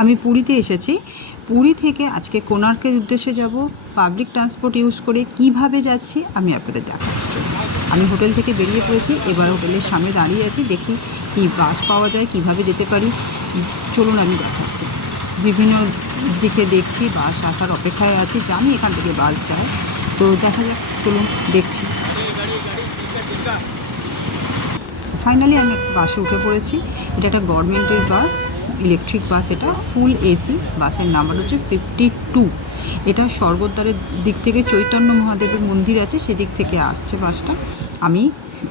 আমি পুরীতে এসেছি। পুরী থেকে আজকে কোণার্কের উদ্দেশ্যে যাব। পাবলিক ট্রান্সপোর্ট ইউজ করে কিভাবে যাচ্ছি আমি আপনাদের দেখাচ্ছি। চলুন, আমি হোটেল থেকে বেরিয়ে পড়েছি। এবার হোটেলের সামনে দাঁড়িয়ে আছি, দেখি কি বাস পাওয়া যায়, কিভাবে যেতে পারি। চলুন আমি দেখাচ্ছি। বিভিন্ন দিকে দেখছি, বাস আসার অপেক্ষায় আছি, জানি এখান থেকে বাস যায়, তো দেখা যাক। চলুন দেখছি। ফাইনালি আমি বাসে উঠে পড়েছি। এটা একটা গভর্নমেন্টের বাস, ইলেকট্রিক বাস। এটা ফুল এসি। বাসের নাম্বার হচ্ছে 52। এটা স্বর্গদ্বারের দিক থেকে চৈতন্য মহাদেবের মন্দির আছে, সেদিক থেকে আসছে বাসটা। আমি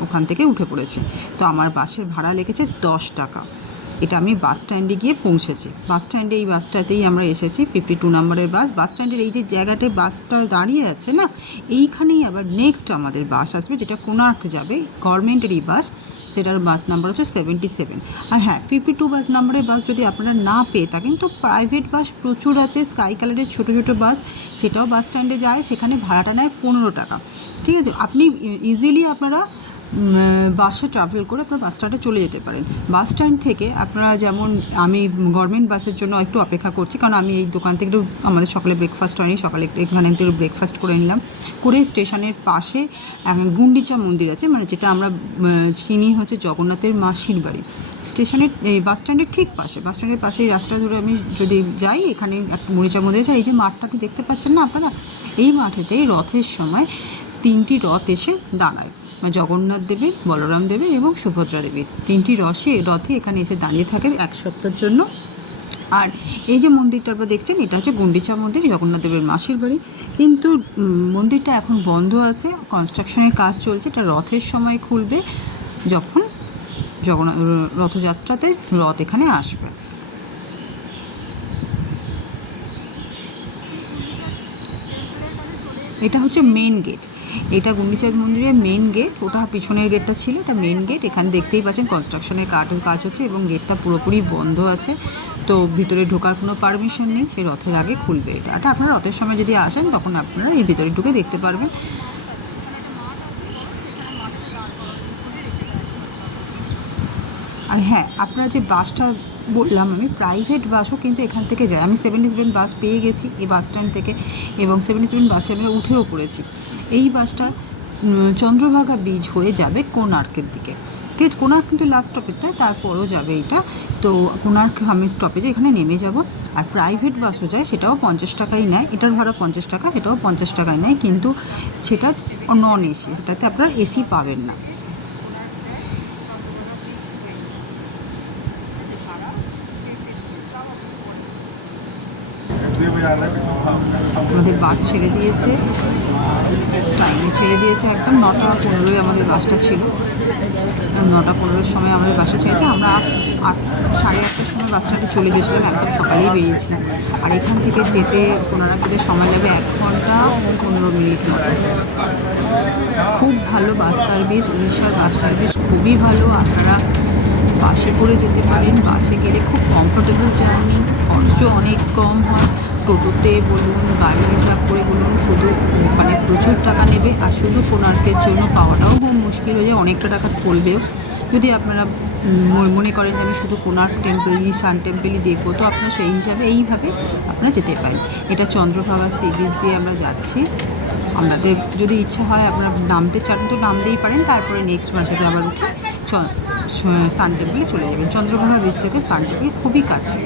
ওখান থেকে উঠে পড়েছি। তো আমার বাসের ভাড়া লেগেছে 10 টাকা। এটা আমি বাস স্ট্যান্ডে গিয়ে পৌঁছেছি। বাস স্ট্যান্ডে এই বাসটাতেই আমরা এসেছি, 52 নম্বরের বাস। বাস স্ট্যান্ডের এই যে জায়গাটায় বাসটা দাঁড়িয়ে আছে না, এইখানেই আবার নেক্সট আমাদের বাস আসবে, যেটা কোণার্ক যাবে। গভর্নমেন্টেরই বাস, যেটার বাস নাম্বার হচ্ছে 77। আর হ্যাঁ, 52 বাস নাম্বারের বাস যদি আপনারা না পেয়ে থাকেন, তো প্রাইভেট বাস প্রচুর আছে, স্কাই কালারের ছোটো ছোটো বাস, সেটাও বাস স্ট্যান্ডে যায়। সেখানে ভাড়াটা নেয় 15 টাকা। ঠিক আছে, আপনি ইজিলি আপনারা বাসে ট্রাভেল করে আপনার বাস স্ট্যান্ডে চলে যেতে পারেন। বাস স্ট্যান্ড থেকে আপনারা, যেমন আমি গভর্নমেন্ট বাসের জন্য একটু অপেক্ষা করছি, কারণ আমি এই দোকান থেকে একটু, আমাদের সকালে ব্রেকফাস্ট হয়নি, সকালে এখানে একটু ব্রেকফাস্ট করে নিলাম। করে স্টেশনের পাশে গুন্ডিচা মন্দির আছে, মানে যেটা আমরা চিনি হচ্ছে জগন্নাথের মাসির বাড়ি। স্টেশনের এই বাস স্ট্যান্ডের ঠিক পাশে, বাস স্ট্যান্ডের পাশে এই রাস্তা ধরে আমি যদি যাই, এখানে একটা গুন্ডিচা মন্দির আছে। এই যে মাঠটা একটু দেখতে পাচ্ছেন না আপনারা, এই মাঠেতেই রথের সময় 3টি রথ এসে দাঁড়ায়। জগন্নাথ দেবের, বলরাম দেবের এবং সুভদ্রা দেবীর 3টি রথে এখানে এসে দাঁড়িয়ে থাকে 1 সপ্তাহের জন্য। আর এই যে মন্দিরটা আপনারা দেখছেন, এটা হচ্ছে গুন্ডিচা মন্দির, জগন্নাথ দেবের মাসির বাড়ি। কিন্তু মন্দিরটা এখন বন্ধ আছে, কনস্ট্রাকশনের কাজ চলছে। এটা রথের সময় খুলবে, যখন রথযাত্রাতে রথ এখানে আসবে। এটা হচ্ছে মেন গেট। এটা গুন্ডিচা মন্দিরের মেন গেট। ওটা পিছনের গেটটা ছিল, এটা মেন গেট। এখানে দেখতেই পাচ্ছেন কনস্ট্রাকশনের কাজ হচ্ছে এবং গেটটা পুরোপুরি বন্ধ আছে। তো ভিতরে ঢোকার কোনো পারমিশন নেই, সেই রথের আগে খুলবে। এটা আপনারা রথের সময় যদি আসেন, তখন আপনারা এর ভিতরে ঢুকে দেখতে পারবেন। আর হ্যাঁ, আপনারা যে বাসটা বললাম আমি, প্রাইভেট বাসও কিন্তু এখান থেকে যায়। আমি 77 বাস পেয়ে গেছি এই বাস স্ট্যান্ড থেকে, এবং 77 বাসে আমরা উঠেও পড়েছি। এই বাসটা চন্দ্রভাগা ব্রিজ হয়ে যাবে কোণার্কের দিকে। ঠিক আছে, কোণার্ক কিন্তু লাস্ট স্টপেজ নয়, তারপরও যাবে এটা। তো কোণার্ক আমি স্টপেজে এখানে নেমে যাব। আর প্রাইভেট বাসও যায়, সেটাও 50 টাকাই নেয়। এটার ভাড়া 50 টাকা, এটাও 50 টাকাই নেয়, কিন্তু সেটা নন এসি, সেটাতে আপনারা এসি পাবেন না। আমাদের বাস ছেড়ে দিয়েছে, টাইমে ছেড়ে দিয়েছে একদম। 9:15 আমাদের বাসটা ছিল। 9:15 সময় আমাদের বাসটা ছেড়েছে। আমরা 8:30টার সময় বাস স্ট্যান্ডে চলে গেছিলাম, একদম সকালেই বেরিয়েছিলাম। আর এখান থেকে যেতে কোণার্ক যেতে সময় লাগবে 1 ঘন্টা 15 মিনিট মতো। খুব ভালো বাস সার্ভিস, উড়িষ্যার বাস সার্ভিস খুবই ভালো। আপনারা বাসে করে যেতে পারেন। বাসে গেলে খুব কমফোর্টেবল জার্নি, খরচ অনেক কম হয়। টোটোতে বলুন, গাড়ি রিজার্ভ করে বলুন, শুধু মানে প্রচুর টাকা নেবে। আর শুধু কোণার্কের জন্য পাওয়াটাও খুব মুশকিল হয়ে যায়, অনেকটা টাকা পড়বেও। যদি আপনারা মনে করেন যে আমি শুধু কোণার্ক টেম্পলই, সান টেম্পলই দেখবো, তো আপনারা সেই হিসাবে এইভাবে আপনারা যেতে পারেন। এটা চন্দ্রভাগা সি বিচ দিয়ে আমরা যাচ্ছি। আপনাদের যদি ইচ্ছা হয় আপনারা নামতে চান তো নামতেই পারেন, তারপরে নেক্সট বাসেতে আবার উঠে সান টেম্পলে চলে যাবেন। চন্দ্রভাগা বিচ থেকে সান টেম্পল খুবই কাছে।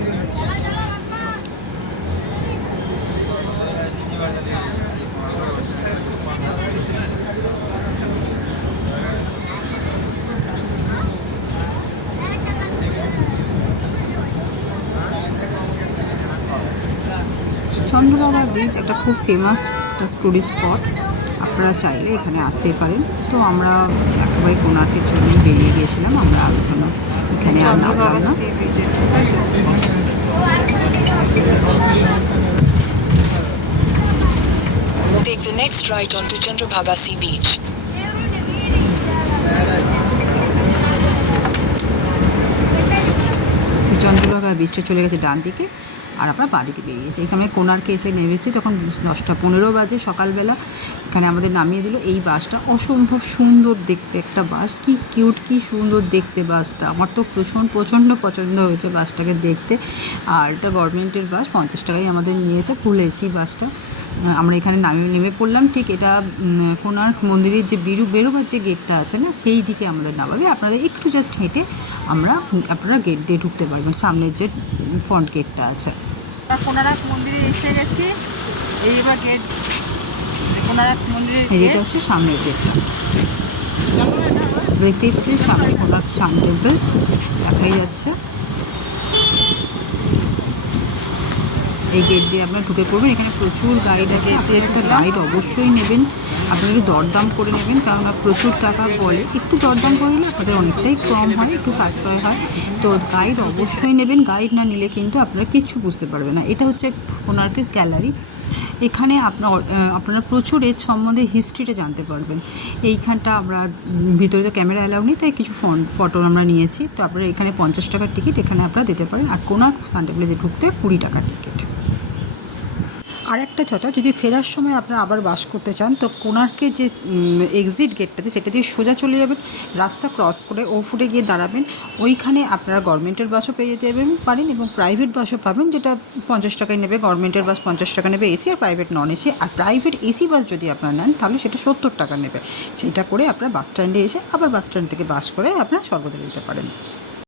চন্দ্রভাগা ব্রিজ একটা খুব ফেমাস একটা টুরিস্ট স্পট, আপনারা চাইলে এখানে আসতেই পারেন। তো আমরা একেবারে কোণার্কের জন্য বেরিয়ে গিয়েছিলাম, আমরা এখানে আর নামলাম না। Take the next right onto Chandrabhaga Sea Beach. Chandrabhaga বিচটা চলে গেছে ডান দিকে, আর আমরা বাদিকে বেরিয়েছি। এখানে কোণার্কে এসে নেমেছি, তখন 10:15 বাজে সকালবেলা। এখানে আমাদের নামিয়ে দিল। এই বাসটা অসম্ভব সুন্দর দেখতে একটা বাস, কি কিউট, কি সুন্দর দেখতে বাসটা। আমার তো প্রচণ্ড পছন্দ হয়েছে বাসটাকে দেখতে। আর এটা গভর্নমেন্টের বাস, 50 টাকাই আমাদের নিয়েছে, ফুল এসি বাসটা। আমরা এখানে নেমে পড়লাম। ঠিক এটা কোণার্ক মন্দিরের যে বেরোবার যে গেটটা আছে না, সেই দিকে আমাদের নামাবে। আপনারা একটু জাস্ট হেঁটে আপনারা গেট দিয়ে ঢুকতে পারবেন, সামনের যে ফ্রন্ট গেটটা আছে। কোণার্ক মন্দিরে এসে গেছি। এইবার গেট, কোণার্ক মন্দিরের এটা হচ্ছে সামনের গেটটা। দেখতেই পাচ্ছি সামনে কোণার্ক সান টেম্পল দেখাই যাচ্ছে। এই গেট দিয়ে আপনারা ঢুকে পড়বেন। এখানে প্রচুর গাইড আছে, আপনি একটা গাইড অবশ্যই নেবেন। আপনারা একটু দরদাম করে নেবেন, কেননা প্রচুর টাকা বলে। একটু দরদাম করে নিলে আপনাদের অনেকটাই কম হয়, একটু সাশ্রয় হয়। তো গাইড অবশ্যই নেবেন, গাইড না নিলে কিন্তু আপনারা কিচ্ছু বুঝতে পারবেন না। এটা হচ্ছে কোণার্কের গ্যালারি। এখানে আপনারা প্রচুর এর সম্বন্ধে হিস্ট্রিটা জানতে পারবেন। এইখানটা আমরা ভিতরে তো ক্যামেরা অ্যালাউ নেই, তাই কিছু ফটো আমরা নিয়েছি। তো আপনারা এখানে 50 টাকার টিকিট এখানে আপনারা দিতে পারেন। আর কোণার্ক সান টেম্পলে যে ঢুকতে 20 টাকার টিকিট। আর একটা কথা, যদি ফেরার সময় আপনারা আবার বাস করতে চান, তো কোণার্কের যে এক্সিট গেটটাতে, সেটা দিয়ে সোজা চলে যাবেন, রাস্তা ক্রস করে ও ফুটে গিয়ে দাঁড়াবেন। ওইখানে আপনারা গভর্নমেন্টের বাসও পেয়ে যেতে পারেন এবং প্রাইভেট বাসও পাবেন, যেটা 50 টাকায় নেবে। গভর্নমেন্টের বাস 50 টাকা নেবে এসি, আর প্রাইভেট নন এসি। আর প্রাইভেট এসি বাস যদি আপনারা নেন, তাহলে সেটা 70 টাকা নেবে। সেটা করে আপনারা বাস স্ট্যান্ডে এসে আবার বাস স্ট্যান্ড থেকে বাস করে আপনারা স্বর্গদ্বারে যেতে পারেন।